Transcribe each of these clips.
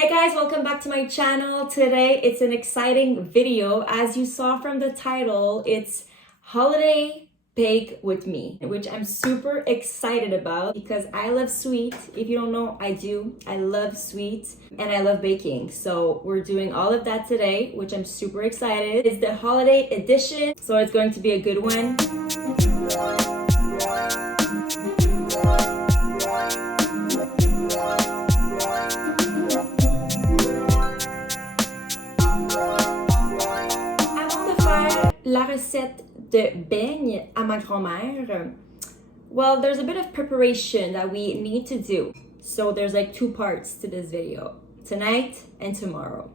Hey guys, welcome back to my channel. Today it's an exciting video. As you saw from the title, it's Holiday Bake with Me, which I'm super excited about because I love sweet. If you don't know, I do. I love sweets and I love baking. So we're doing all of that today, which I'm super excited. It's the holiday edition, so it's going to be a good one. La recette de beigne à ma grand-mère. Well, there's a bit of preparation that we need to do. So there's like two parts to this video. Tonight and tomorrow.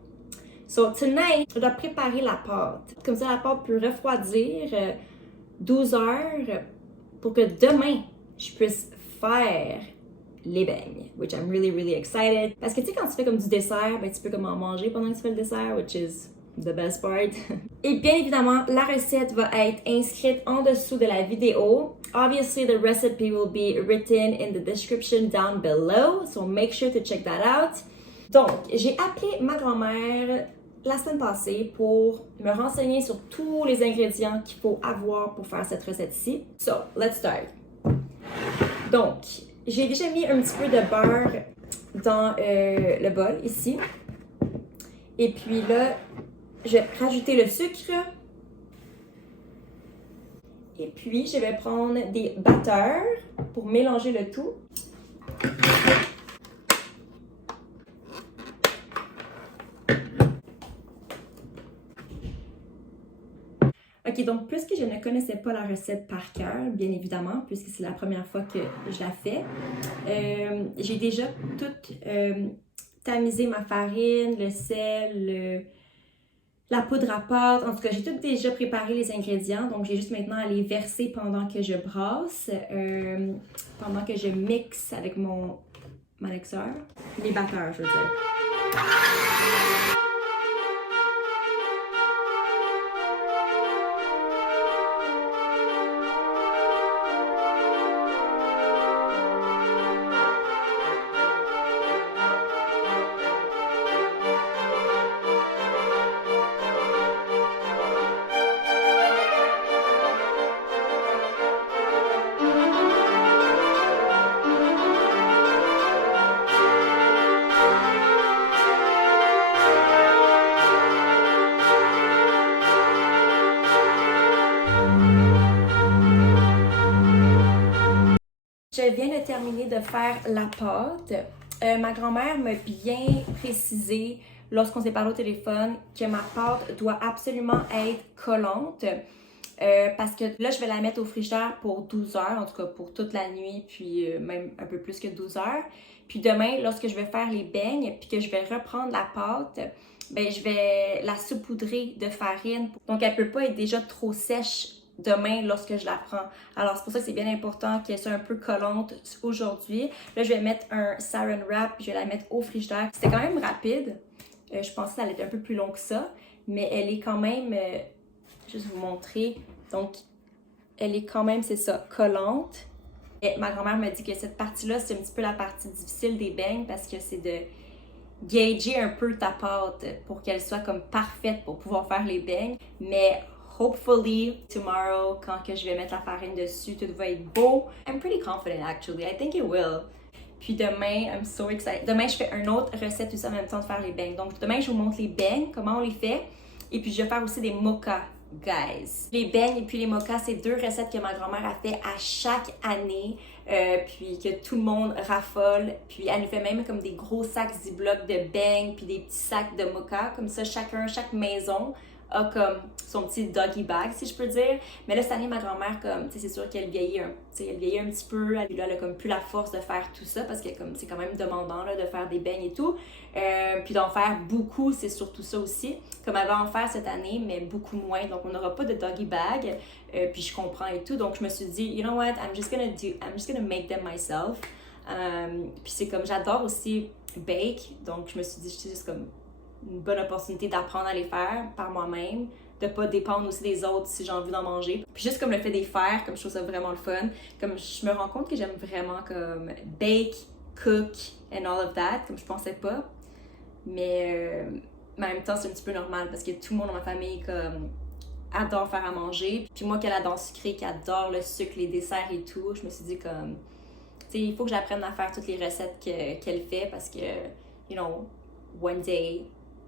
So tonight, je dois préparer la pâte. Comme ça, la pâte peut refroidir 12 heures pour que demain, je puisse faire les beignes, which I'm really excited. Parce que tu sais, quand tu fais comme du dessert, ben, tu peux comme en manger pendant que tu fais le dessert, which is the best part. Et bien évidemment, la recette va être inscrite en dessous de la vidéo. Obviously, the recipe will be written in the description down below, so make sure to check that out. Donc, j'ai appelé ma grand-mère la semaine passée pour me renseigner sur tous les ingrédients qu'il faut avoir pour faire cette recette-ci. So, let's start. Donc, j'ai déjà mis un petit peu de beurre dans le bol ici. Et puis là, je vais rajouter le sucre. Et puis, je vais prendre des batteurs pour mélanger le tout. Ok, donc puisque je ne connaissais pas la recette par cœur, bien évidemment, puisque c'est la première fois que je la fais, j'ai déjà tout tamisé ma farine, le sel, la poudre à pâte. En tout cas, j'ai tout déjà préparé les ingrédients, donc j'ai juste maintenant à les verser pendant que je brasse, pendant que je mixe avec mon mixeur. Les batteurs, je veux dire. Je viens de terminer de faire la pâte. Ma grand-mère m'a bien précisé lorsqu'on s'est parlé au téléphone que ma pâte doit absolument être collante. Parce que là, je vais la mettre au frigidaire pour 12 heures, en tout cas pour toute la nuit, puis même un peu plus que 12 heures. Puis demain, lorsque je vais faire les beignes, puis que je vais reprendre la pâte, ben je vais la saupoudrer de farine. Donc, elle peut pas être déjà trop sèche demain lorsque je la prends. Alors, c'est pour ça que c'est bien important qu'elle soit un peu collante aujourd'hui. Là, je vais mettre un saran wrap, puis je vais la mettre au frigidaire. C'était quand même rapide. Je pensais qu'elle était un peu plus long que ça, mais elle est quand même... juste vous montrer. Donc, elle est quand même, c'est ça, collante. Et ma grand-mère m'a dit que cette partie-là, c'est un petit peu la partie difficile des beignes parce que c'est de gager un peu ta pâte pour qu'elle soit comme parfaite pour pouvoir faire les beignes. Mais hopefully, tomorrow, quand que je vais mettre la farine dessus, tout va être beau. I'm pretty confident actually. I think it will. Puis demain, I'm so excited. Demain, je fais une autre recette aussi en même temps de faire les beignes. Donc demain, je vous montre les beignes, comment on les fait. Et puis, je vais faire aussi des mochas, guys. Les beignes et puis les mochas, c'est deux recettes que ma grand-mère a fait à chaque année. Puis que tout le monde raffole. Puis elle nous fait même comme des gros sacs Ziploc de beignes puis des petits sacs de mocha. Comme ça, chaque maison a comme son petit doggy bag, si je peux dire. Mais là, cette année, ma grand-mère, comme, tu sais, c'est sûr qu'elle vieillit un petit peu. Elle a comme plus la force de faire tout ça parce que comme c'est quand même demandant là, de faire des beignes et tout. Puis d'en faire beaucoup, c'est surtout ça aussi. Comme elle va en faire cette année, mais beaucoup moins. Donc, on n'aura pas de doggy bag. Puis je comprends et tout. Donc, je me suis dit, you know what, I'm just gonna make them myself. Puis c'est comme, j'adore aussi bake. Donc, je me suis dit, c'est juste comme une bonne opportunité d'apprendre à les faire par moi-même, de pas dépendre aussi des autres si j'ai envie d'en manger. Puis juste comme le fait des faire, comme je trouve ça vraiment le fun, comme je me rends compte que j'aime vraiment comme bake, cook and all of that, comme je pensais pas. Mais en même temps, c'est un petit peu normal parce que tout le monde dans ma famille comme adore faire à manger. Puis moi qui ai la dent sucrée, qui adore le sucre, les desserts et tout, je me suis dit comme, tu sais, il faut que j'apprenne à faire toutes les recettes qu'elle fait parce que, you know, one day,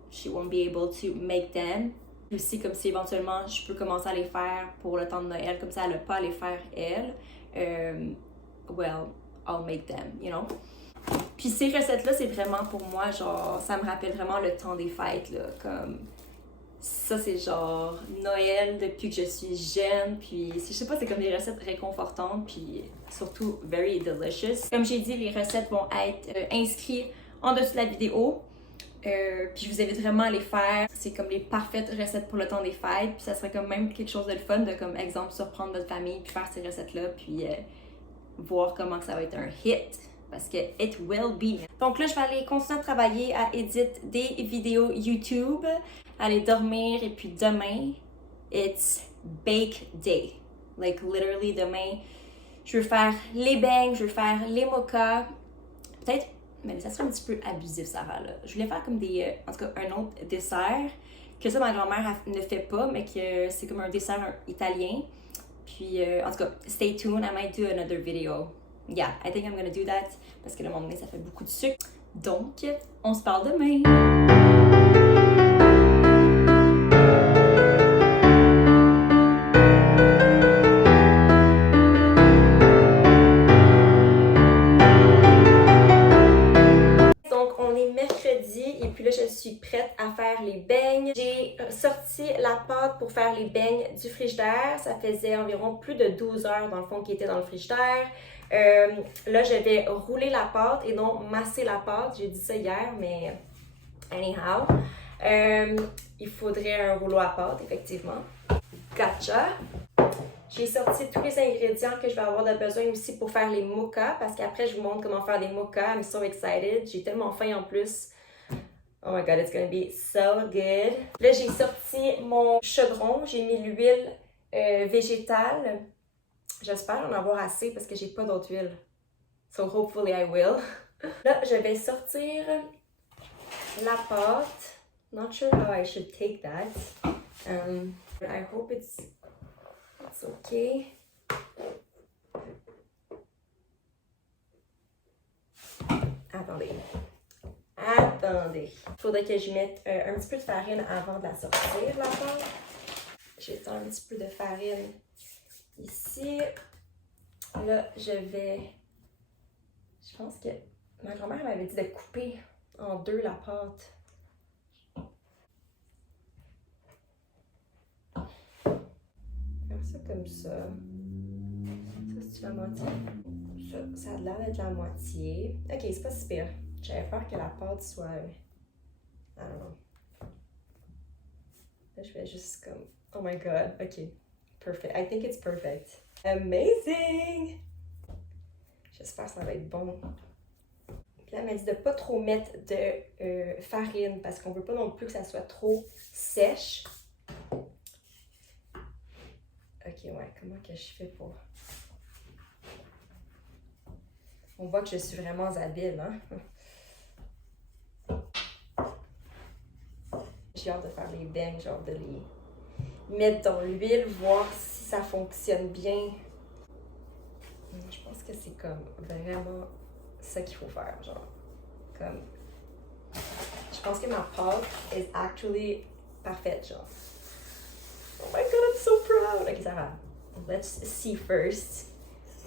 she won't be able to make them. Puis aussi, comme si éventuellement je peux commencer à les faire pour le temps de Noël, comme ça elle n'a pas à les faire elle, well, I'll make them, you know. Puis ces recettes-là, c'est vraiment pour moi, genre, ça me rappelle vraiment le temps des fêtes, là, comme... Ça, c'est genre Noël depuis que je suis jeune, puis je sais pas, c'est comme des recettes réconfortantes, puis surtout very delicious. Comme j'ai dit, les recettes vont être inscrites en dessous de la vidéo, puis je vous invite vraiment à les faire. C'est comme les parfaites recettes pour le temps des fêtes, puis ça serait comme même quelque chose de le fun de, comme exemple, surprendre votre famille, puis faire ces recettes-là, puis voir comment ça va être un hit. Parce que it will be. Donc là, je vais aller continuer à travailler à éditer des vidéos YouTube, aller dormir et puis demain, it's bake day. Like literally demain, je veux faire les bangs, je veux faire les mochas. Peut-être, mais ça serait un petit peu abusif, Sarah, là. Je voulais faire comme des, en tout cas, un autre dessert, que ça, ma grand-mère ne fait pas, mais que c'est comme un dessert italien. Puis, en tout cas, stay tuned, I might do another video. Yeah, I think I'm gonna do that parce que là, à un moment donné, ça fait beaucoup de sucre. Donc, on se parle demain! Donc, on est mercredi et puis là, je suis prête à faire les beignes. J'ai sorti la pâte pour faire les beignes du frigidaire. Ça faisait environ plus de 12 heures, dans le fond, qui était dans le frigidaire. Là, je vais rouler la pâte et non masser la pâte. J'ai dit ça hier, mais anyhow. Il faudrait un rouleau à pâte, effectivement. Gotcha! J'ai sorti tous les ingrédients que je vais avoir de besoin aussi pour faire les mochas, parce qu'après, je vous montre comment faire des mochas. I'm so excited. J'ai tellement faim en plus. Oh my god, it's gonna be so good. Là, j'ai sorti mon chaudron. J'ai mis l'huile végétale. J'espère en avoir assez parce que j'ai pas d'autre huile. So hopefully I will. Là, je vais sortir la pâte. Not sure how I should take that. I hope it's okay. Attendez. Il faudrait que je mette un petit peu de farine avant de la sortir, la pâte. Je vais faire un petit peu de farine ici. Là, je pense que ma grand-mère m'avait dit de couper en deux la pâte. Faire ça comme ça. Ça, c'est la moitié. Ça a l'air d'être la moitié. Ok, c'est pas si pire. J'avais peur que la pâte soit... I don't know. Là, je vais juste comme... Oh my god, ok. Perfect. I think it's perfect. Amazing! J'espère que ça va être bon. Puis là, elle m'a dit de ne pas trop mettre de farine parce qu'on ne veut pas non plus que ça soit trop sèche. Ok, ouais, comment que je fais pour... On voit que je suis vraiment habile, hein? J'ai hâte de faire les beignes, genre de les mettre dans l'huile, voir si ça fonctionne bien. Je pense que c'est comme vraiment ça qu'il faut faire, genre comme... Je pense que ma pâte is actually parfaite, genre. Oh my god, I'm so proud! Ok, ça va. Let's see first.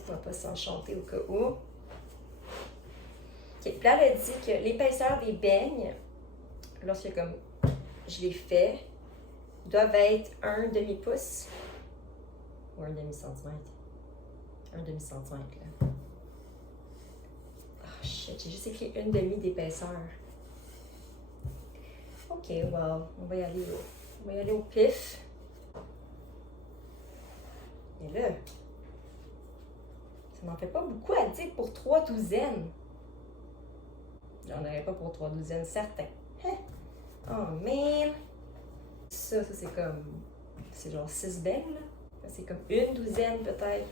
On va pas s'enchanter au cas où. Ok, puis là, elle a dit que l'épaisseur des beignes, lorsque comme je les fais, doivent être un demi-pouce ou un demi-centimètre. Un demi-centimètre, là. Oh shit, j'ai juste écrit une demi d'épaisseur. Ok, well, on va y aller au pif. Et là, ça m'en fait pas beaucoup à dire pour 3 douzaines. J'en aurais pas pour 3 douzaines, certain. Oh man! Ça c'est comme... C'est genre 6 beignes, là. C'est comme une douzaine, peut-être.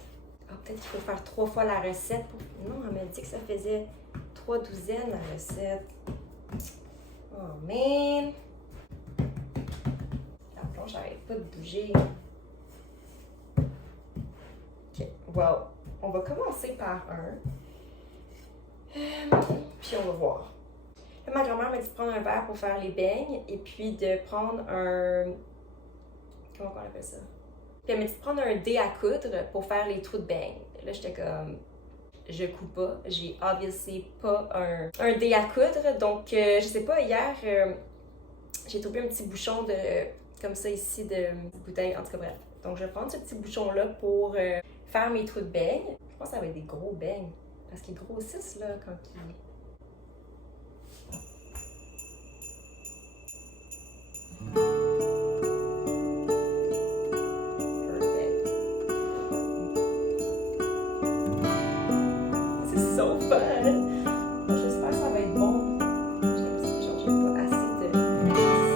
Ah, peut-être qu'il faut faire 3 fois la recette. Non, elle m'a dit que ça faisait 3 douzaines, la recette. Oh man! La planche n'arrête pas de bouger. Ok, well, on va commencer par un. Puis on va voir. Là, ma grand-mère m'a dit de prendre un verre pour faire les beignes et puis de prendre un. Comment on appelle ça? Puis elle m'a dit de prendre un dé à coudre pour faire les trous de beignes. Là, j'étais comme. Je couds pas. J'ai obviously pas un dé à coudre. Donc, je sais pas, hier, j'ai trouvé un petit bouchon de. Comme ça ici, de bouteille. En tout cas, bref. Donc, je vais prendre ce petit bouchon-là pour faire mes trous de beignes. Je pense que ça va être des gros beignes. Parce qu'ils grossissent, là, quand ils. So fun! J'espère que ça va être bon. J'ai l'impression que j'ai pas assez de place.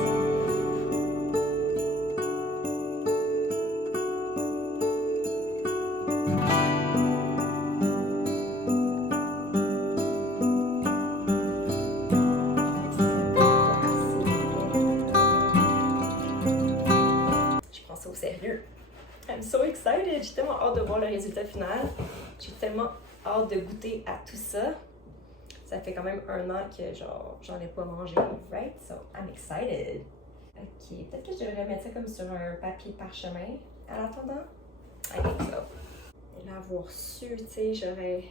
Je prends ça au sérieux. I'm so excited! J'ai tellement hâte de voir le résultat final. J'ai tellement hâte de goûter à tout ça. Ça fait quand même 1 an que genre j'en ai pas mangé, right? So I'm excited. Ok, peut-être que je devrais mettre ça comme sur un papier parchemin en attendant. I think so. Et l'avoir su, tu sais, j'aurais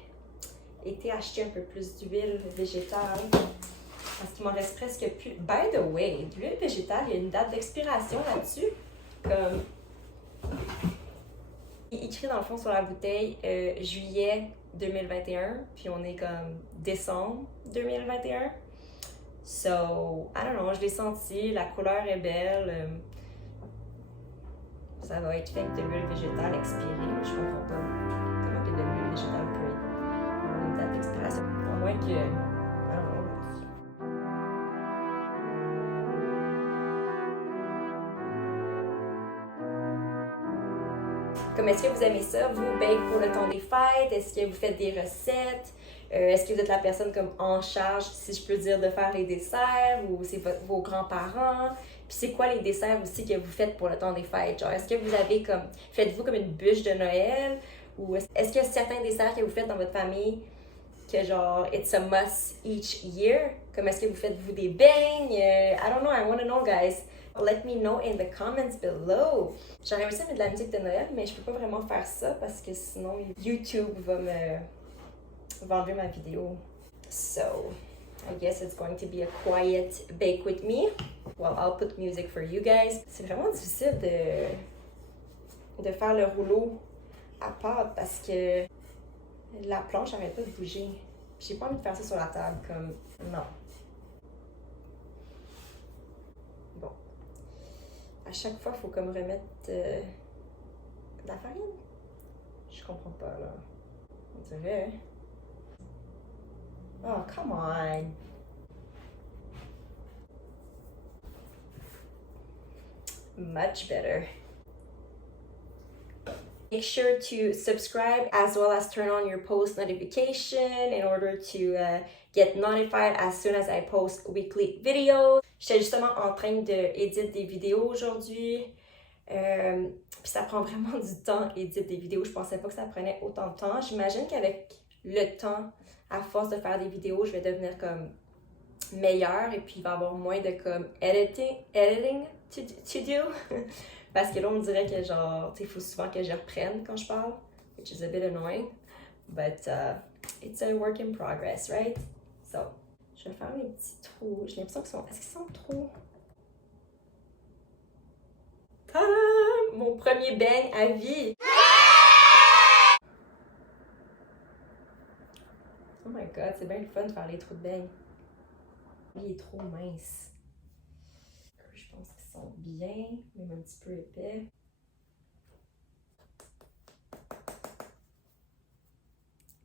été acheter un peu plus d'huile végétale parce qu'il m'en reste presque plus. By the way, l'huile végétale, il y a une date d'expiration là-dessus. Comme écrit dans le fond sur la bouteille juillet 2021, puis on est comme décembre 2021. So, I don't know, je l'ai senti, la couleur est belle. Ça va être fait avec de l'huile végétale expirée. Je comprends pas comment que de l'huile végétale peut avoir une date d'expiration. À moins que. I don't know. Comme est-ce que vous aimez ça, vous, bake pour le temps des fêtes? Est-ce que vous faites des recettes? Est-ce que vous êtes la personne comme en charge, si je peux dire, de faire les desserts ou c'est vos grands-parents? Puis c'est quoi les desserts aussi que vous faites pour le temps des fêtes? Genre, est-ce que vous avez comme, faites-vous comme une bûche de Noël? Ou est-ce qu'il y a certains desserts que vous faites dans votre famille que genre, it's a must each year? Comme est-ce que vous faites-vous des beignes? I don't know, I want to know, guys. Let me know in the comments below. J'aurais aussi mettre de la musique de Noël, mais je peux pas vraiment faire ça parce que sinon YouTube va enlever ma vidéo. So, I guess it's going to be a quiet bake with me. Well, I'll put music for you guys. C'est vraiment difficile de faire le rouleau à pâte parce que la planche n'arrête pas de bouger. J'ai pas envie de faire ça sur la table comme non. Bon. À chaque fois, il faut comme remettre de la farine. Je comprends pas là. On dirait. Oh, come on. Much better. Make sure to subscribe as well as turn on your post notification in order to get notified as soon as I post weekly videos. J'étais justement en train d'éditer des vidéos aujourd'hui. Puis ça prend vraiment du temps éditer des vidéos. Je pensais pas que ça prenait autant de temps. J'imagine qu'avec le temps, à force de faire des vidéos, je vais devenir comme meilleure et puis il va y avoir moins de comme editing to do. Parce que là, on dirait que genre, tu sais, il faut souvent que je reprenne quand je parle, which is a bit annoying. But it's a work in progress, right? So, je vais faire mes petits trous. J'ai l'impression qu'ils sont. Est-ce qu'ils sont trop? Tadam! Mon premier beigne à vie! Oh my god, c'est bien le fun de faire les trous de beigne. Il est trop mince. Je pense qu'ils sont bien, même un petit peu épais.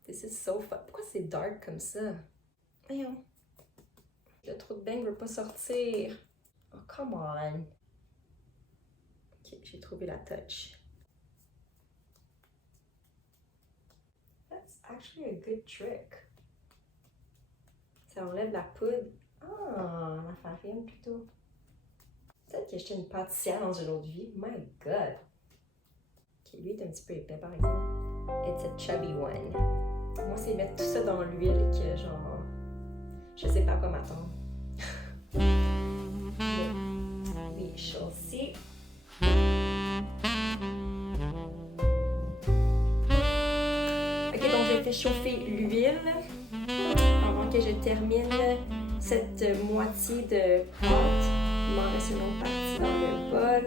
This is so fun. Pourquoi c'est dark comme ça? Voyons. Le trou de beigne ne veut pas sortir. Oh, come on. Ok, j'ai trouvé la touch. That's actually a good trick. Ça enlève la poudre. Ah, la farine. farine plutôt. Peut-être que j'étais une pâtissière dans une autre vie. My God! Ok, lui est un petit peu épais par exemple. It's a chubby one. Moi, c'est mettre tout ça dans l'huile que genre. Je sais pas à quoi m'attendre. We shall see. Ok, donc j'ai fait chauffer l'huile avant que je termine cette moitié de pâte. Il m'en reste une autre partie dans le bol.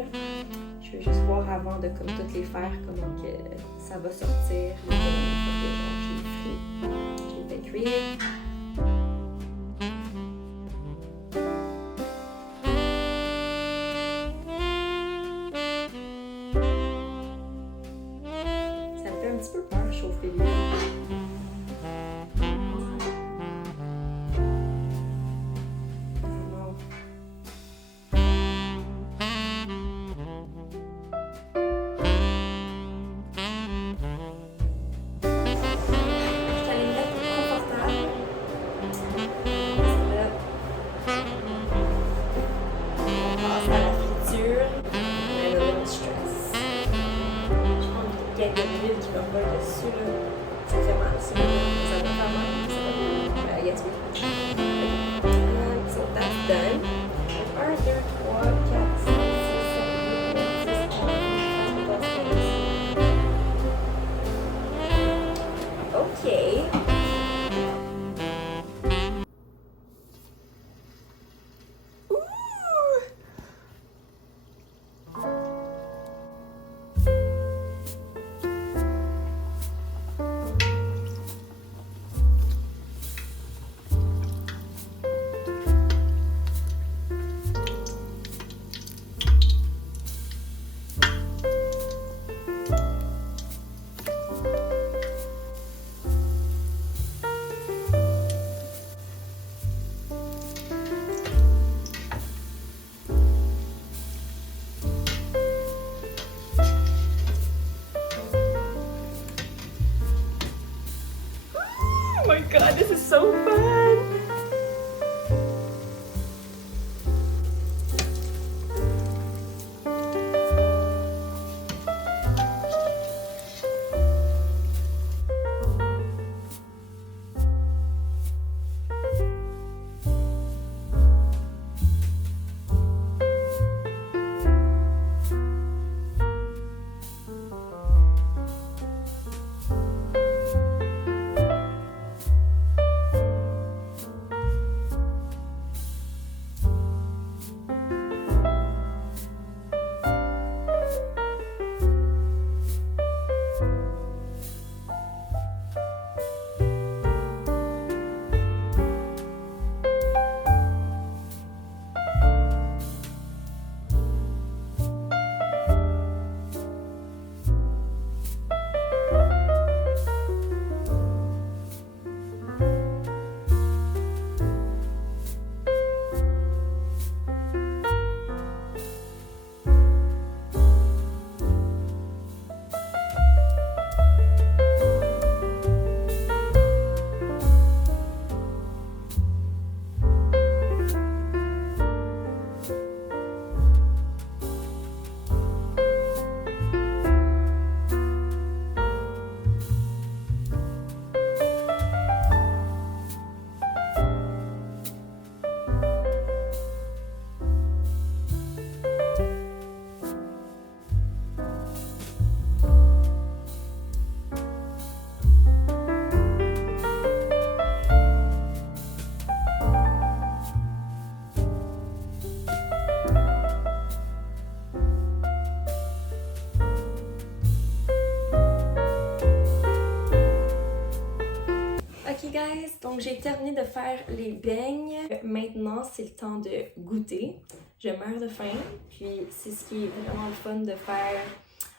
Je veux juste voir avant de comme toutes les faire comment que ça va sortir. Une fois que genre j'ai fait cuire. Ça me fait un petit peu peur chauffer l'huile. Dessus, là. Ça fait mal, ça va faire mal, yes, we so that's done. 1, 2, 3, 4, 5, 6, 7, 8, 9, 10, 11, 12, 13. Ok. Oh my god, this is so fun! Ok guys, donc j'ai terminé de faire les beignes. Maintenant, c'est le temps de goûter. Je meurs de faim, puis c'est ce qui est vraiment le fun de faire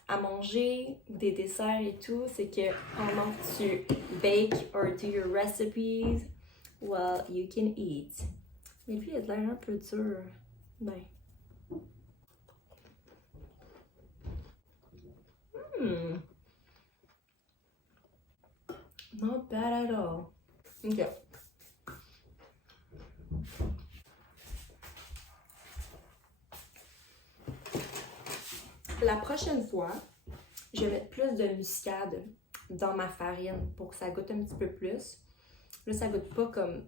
à manger, des desserts et tout, c'est que pendant que tu bake or do your recipes, well, you can eat. Mais lui, il a de l'air un peu dur. Ben. Not bad at all. Ok. La prochaine fois, je vais mettre plus de muscade dans ma farine pour que ça goûte un petit peu plus. Là, ça goûte pas comme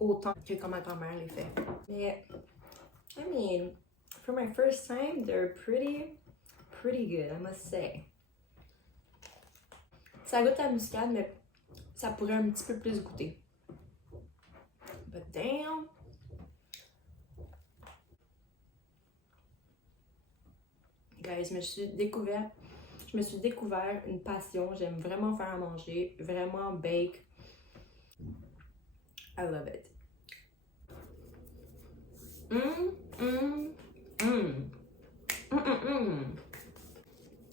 autant que quand ma grand-mère les fait. Mais, I mean, for my first time, they're pretty good, I must say. Ça goûte la muscade, mais ça pourrait un petit peu plus goûter. But damn! Guys, je me suis découvert une passion. J'aime vraiment faire à manger, vraiment bake. I love it.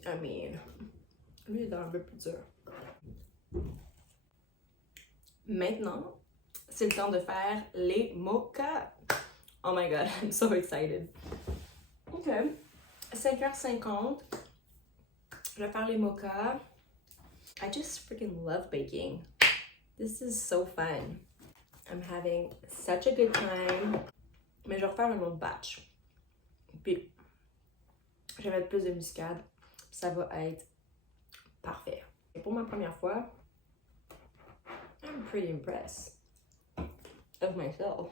I mean, lui il est un peu plus dur. Maintenant, c'est le temps de faire les mochas. Oh my god, I'm so excited. Ok, 5h50. Je vais faire les mochas. I just freaking love baking. This is so fun. I'm having such a good time. Mais je vais refaire un autre batch. Puis, je vais mettre plus de muscade. Ça va être parfait. Et pour ma première fois, I'm pretty impressed of myself.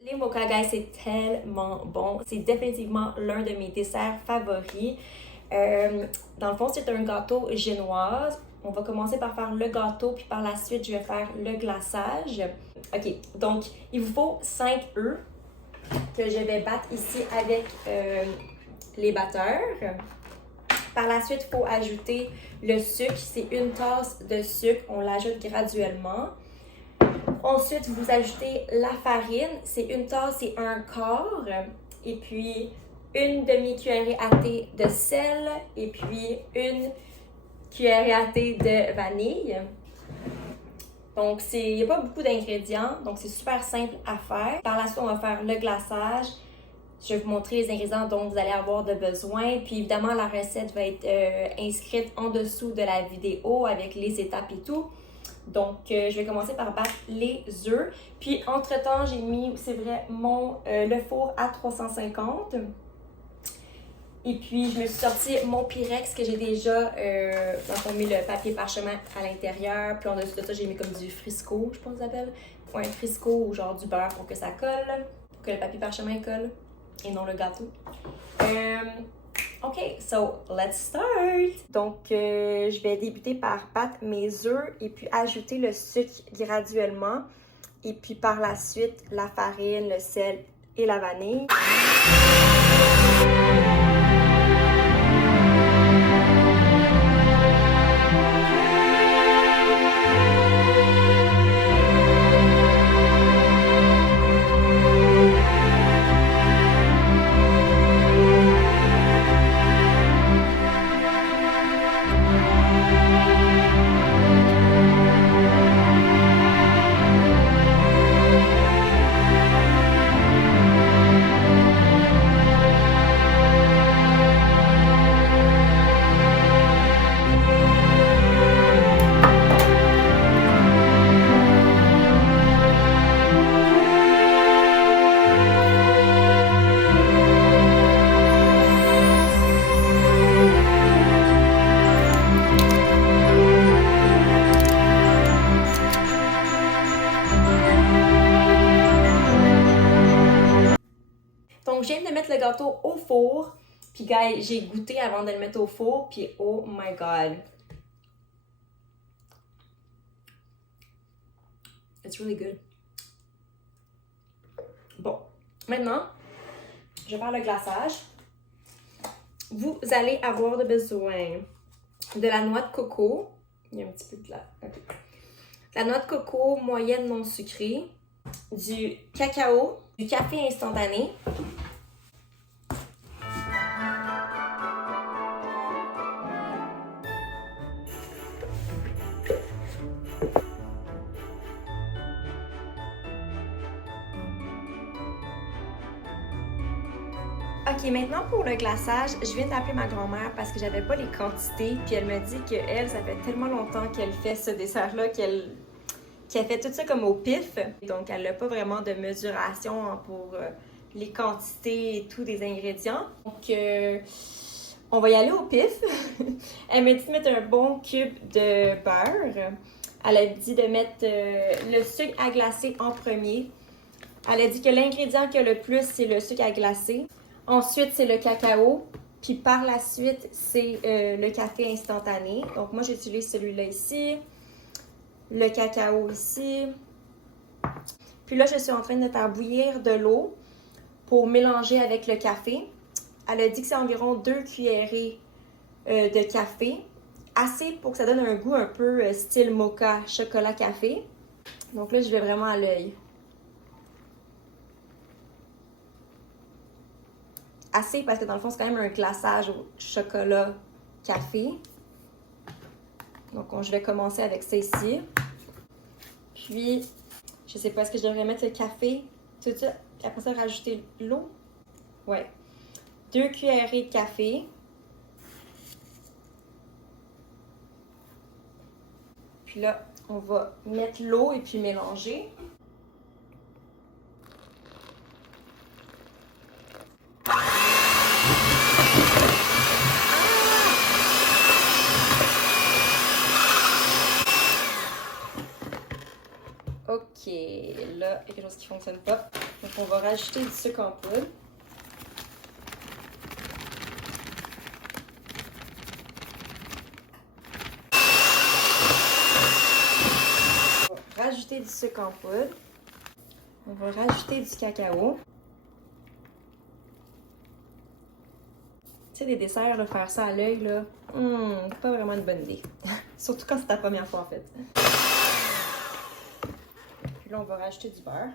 Les mochas, guys, c'est tellement bon. C'est définitivement l'un de mes desserts favoris. Dans le fond, c'est un gâteau génoise. On va commencer par faire le gâteau, puis par la suite, je vais faire le glaçage. Ok, donc il vous faut 5 œufs que je vais battre ici avec les batteurs. Par la suite, il faut ajouter le sucre. C'est une tasse de sucre. On l'ajoute graduellement. Ensuite, vous ajoutez la farine. C'est une tasse et un quart. Et puis, une demi-cuillerée à thé de sel. Et puis, une cuillerée à thé de vanille. Donc, il n'y a pas beaucoup d'ingrédients. Donc, c'est super simple à faire. Par la suite, on va faire le glaçage. Je vais vous montrer les ingrédients dont vous allez avoir de besoin. Puis évidemment, la recette va être inscrite en dessous de la vidéo avec les étapes et tout. Donc, je vais commencer par battre les œufs. Puis, entre-temps, j'ai mis, c'est vrai, le four à 350. Et puis, je me suis sorti mon Pyrex que j'ai déjà, on mis le papier parchemin à l'intérieur. Puis, en dessous de ça, j'ai mis comme du Frisco, je pense que ça s'appelle. Ouais, un Frisco ou genre du beurre pour que ça colle, pour que le papier parchemin colle. Et non le gâteau. Ok, so let's start! Donc, je vais débuter par battre mes œufs et puis ajouter le sucre graduellement. Et puis par la suite, la farine, le sel et la vanille. Donc, je viens de mettre le gâteau au four. Puis, guys, j'ai goûté avant de le mettre au four. Puis, oh my god. It's really good. Bon, maintenant, je vais faire le glaçage. Vous allez avoir besoin de la noix de coco. Il y a un petit peu de la noix de coco moyenne non sucrée, du cacao, du café instantané. Ok, maintenant pour le glaçage, je viens d'appeler ma grand-mère parce que j'avais pas les quantités. Puis elle me dit qu'elle, ça fait tellement longtemps qu'elle fait ce dessert-là qu'elle qui a fait tout ça comme au pif. Donc, elle n'a pas vraiment de mesuration pour les quantités et tout des ingrédients. Donc, on va y aller au pif. Elle m'a dit de mettre un bon cube de beurre. Elle a dit de mettre le sucre à glacer en premier. Elle a dit que l'ingrédient qui a le plus, c'est le sucre à glacer. Ensuite, c'est le cacao. Puis par la suite, c'est le café instantané. Donc moi, j'utilise celui-là ici. Le cacao ici. Puis là, je suis en train de faire bouillir de l'eau pour mélanger avec le café. Elle a dit que c'est environ 2 cuillerées de café. Assez pour que ça donne un goût un peu style mocha, chocolat café. Donc là, je vais vraiment à l'œil. Assez parce que dans le fond, c'est quand même un glaçage au chocolat café. Donc, je vais commencer avec ça ici. Puis, je sais pas, est-ce que je devrais mettre le café tout de suite? Puis après ça, rajouter l'eau? Ouais. 2 cuillerées de café. Puis là, on va mettre l'eau et puis mélanger. Ok, là, il y a quelque chose qui ne fonctionne pas. Donc, on va rajouter du sucre en poudre. On va rajouter du sucre en poudre. On va rajouter du cacao. Tu sais, des desserts, là, faire ça à l'œil, là, pas vraiment une bonne idée. Surtout quand c'est ta première fois, en fait. Puis là, on va rajouter du beurre.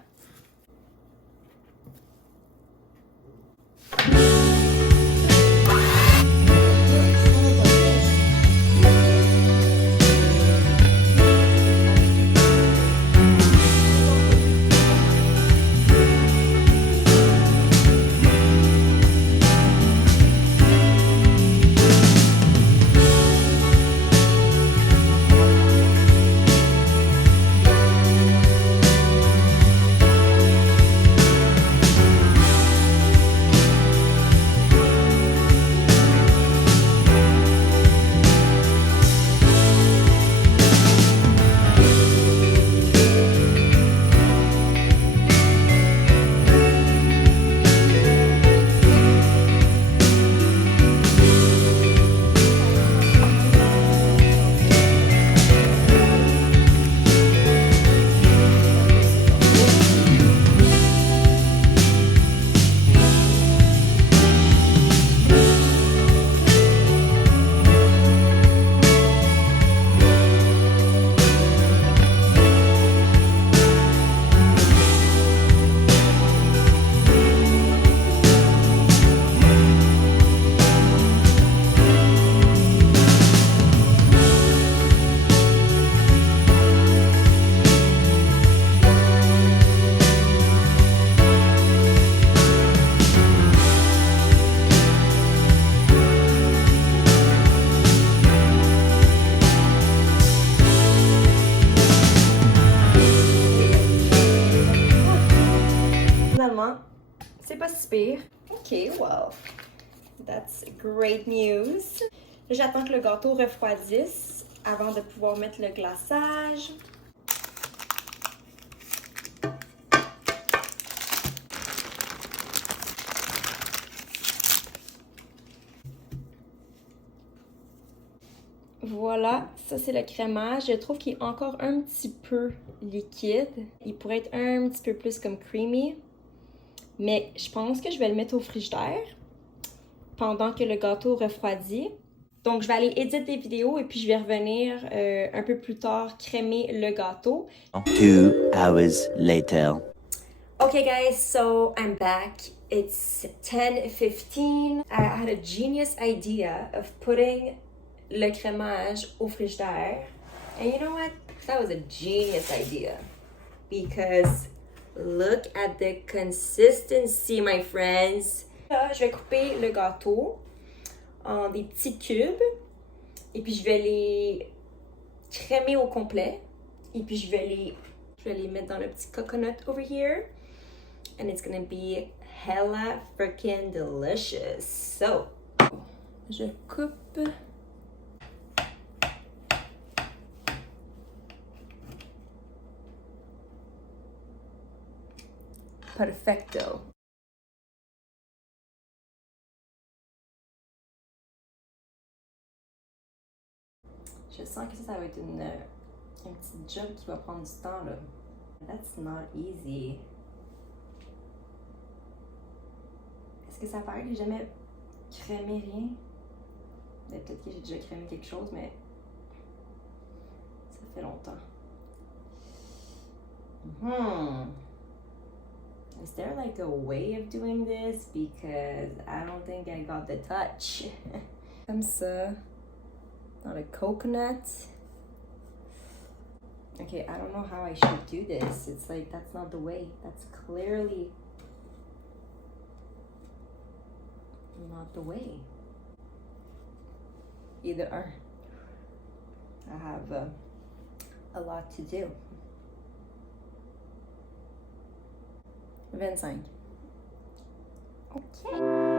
C'est pas si pire. Ok, well, that's great news. Là, j'attends que le gâteau refroidisse avant de pouvoir mettre le glaçage. Voilà, ça c'est le crémage. Je trouve qu'il est encore un petit peu liquide. Il pourrait être un petit peu plus comme creamy. Mais je pense que je vais le mettre au frigidaire pendant que le gâteau refroidit. Donc, je vais aller éditer des vidéos et puis je vais revenir un peu plus tard crémer le gâteau. 2 hours later. Okay guys, so I'm back. It's 10:15. I had a genius idea of putting le crémage au frigidaire. And you know what? That was a genius idea. Because look at the consistency, my friends. Là, je vais couper le gâteau en des petits cubes. Et puis, je vais les crémer au complet. Et puis je vais les mettre dans le petit coconut over here. And it's gonna be hella freaking delicious. So, je coupe. Perfecto. Je sens que ça va être un petit job qui va prendre du temps là. That's not easy. Est-ce que ça paraît que j'ai jamais crémé rien? Peut-être que j'ai déjà crémé quelque chose, mais ça fait longtemps. Is there like a way of doing this? Because I don't think I got the touch. Comme ça. Dans le coconut. Okay, I don't know how I should do this. It's like, that's not the way. That's clearly not the way. Either or. I have a lot to do. 25. Okay.